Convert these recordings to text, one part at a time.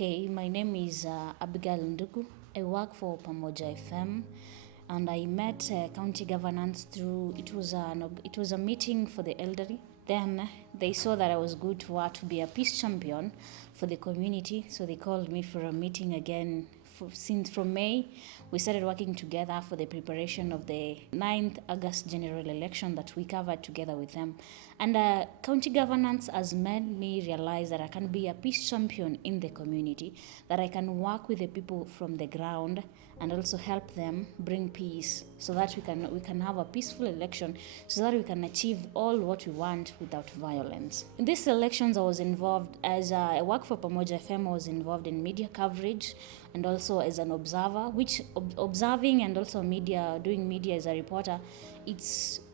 Okay, my name is Abigail Nduku. I work for Pamoja FM, and I met county governance through it was a meeting for the elderly. Then they saw that I was good to be a peace champion for the community, so they called me for a meeting again. Since from May, we started working together for the preparation of the 9th August general election that we covered together with them. And county governance has made me realize that I can be a peace champion in the community, that I can work with the people from the ground and also help them bring peace so that we can have a peaceful election, so that we can achieve all what we want without violence. In these elections, I was involved as I work for Pamoja FM. I was involved in media coverage and also as an observer, which observing and also doing media as a reporter,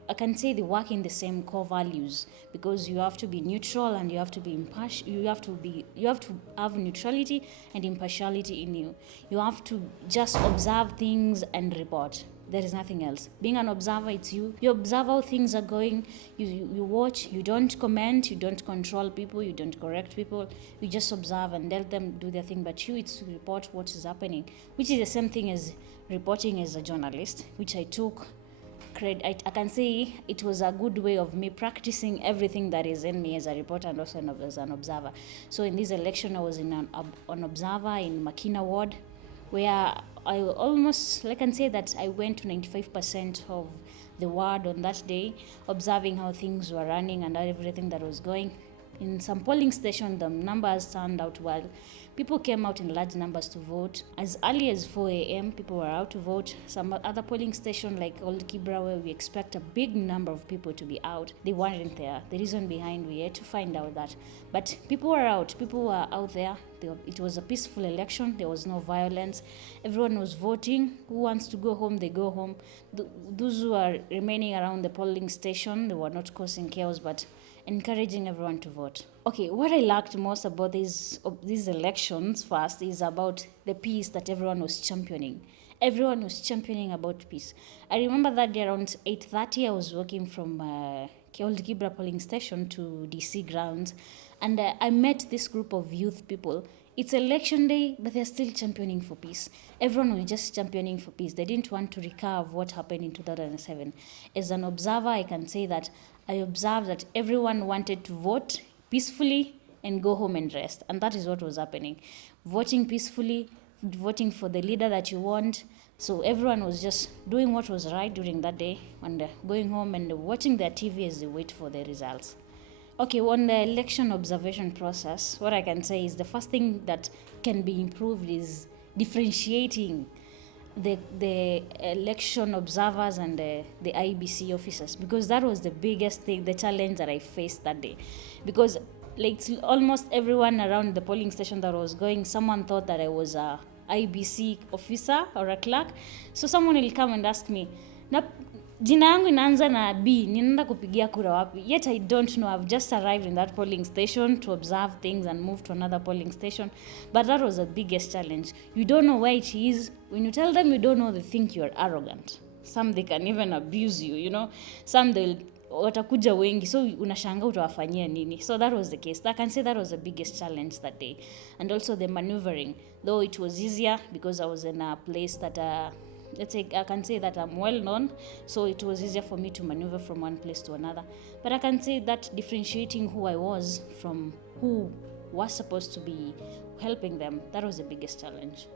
I can say they work in the same core values, because you have to be neutral and you have to be impartial. You have to have neutrality and impartiality in you. You have to just observe things and report. There is nothing else. Being an observer, it's you observe how things are going. You watch. You don't comment. You don't control people. You don't correct people. You just observe and let them do their thing. But it's to report what is happening, which is the same thing as reporting as a journalist, which I took. I can say it was a good way of me practicing everything that is in me as a reporter and also as an observer. So in this election, I was in an observer in Makina Ward, where I can say that I went to 95% of the ward on that day, observing how things were running and everything that was going. In some polling stations, the numbers turned out well. People came out in large numbers to vote. As early as 4 a.m., people were out to vote. Some other polling station like Old Kibra, where we expect a big number of people to be out, they weren't there. The reason behind, we had to find out that. But people were out. People were out there. It was a peaceful election. There was no violence. Everyone was voting. Who wants to go home, they go home. Those who are remaining around the polling station, they were not causing chaos, but encouraging everyone to vote. Okay, what I liked most about these elections first is about the peace that everyone was championing. Everyone was championing about peace. I remember that day around 8:30, I was walking from Old Kibra polling station to DC grounds, and I met this group of youth people. It's election day, but they're still championing for peace. Everyone was just championing for peace. They didn't want to recap what happened in 2007. As an observer, I can say that I observed that everyone wanted to vote peacefully and go home and rest. And that is what was happening. Voting peacefully, voting for the leader that you want. So everyone was just doing what was right during that day and going home and watching their TV as they wait for the results. Okay, on the election observation process, what I can say is the first thing that can be improved is differentiating the election observers and the IBC officers, because that was the biggest thing, the challenge that I faced that day. Because almost everyone around the polling station that was going, someone thought that I was a IBC officer or a clerk. So someone will come and ask me, jina yangu inaanza na B, ninaenda kupigia kura wapi? Yet I don't know. I've just arrived in that polling station to observe things and move to another polling station. But that was the biggest challenge. You don't know where it is. When you tell them you don't know, they think you're arrogant. Some, they can even abuse you, Some, watakuja wengi, so unashanga utawafanyia nini. So that was the case. I can say that was the biggest challenge that day. And also the maneuvering, though it was easier because I was in a place that I can say that I'm well known, so it was easier for me to maneuver from one place to another. But I can say that differentiating who I was from who was supposed to be helping them, that was the biggest challenge.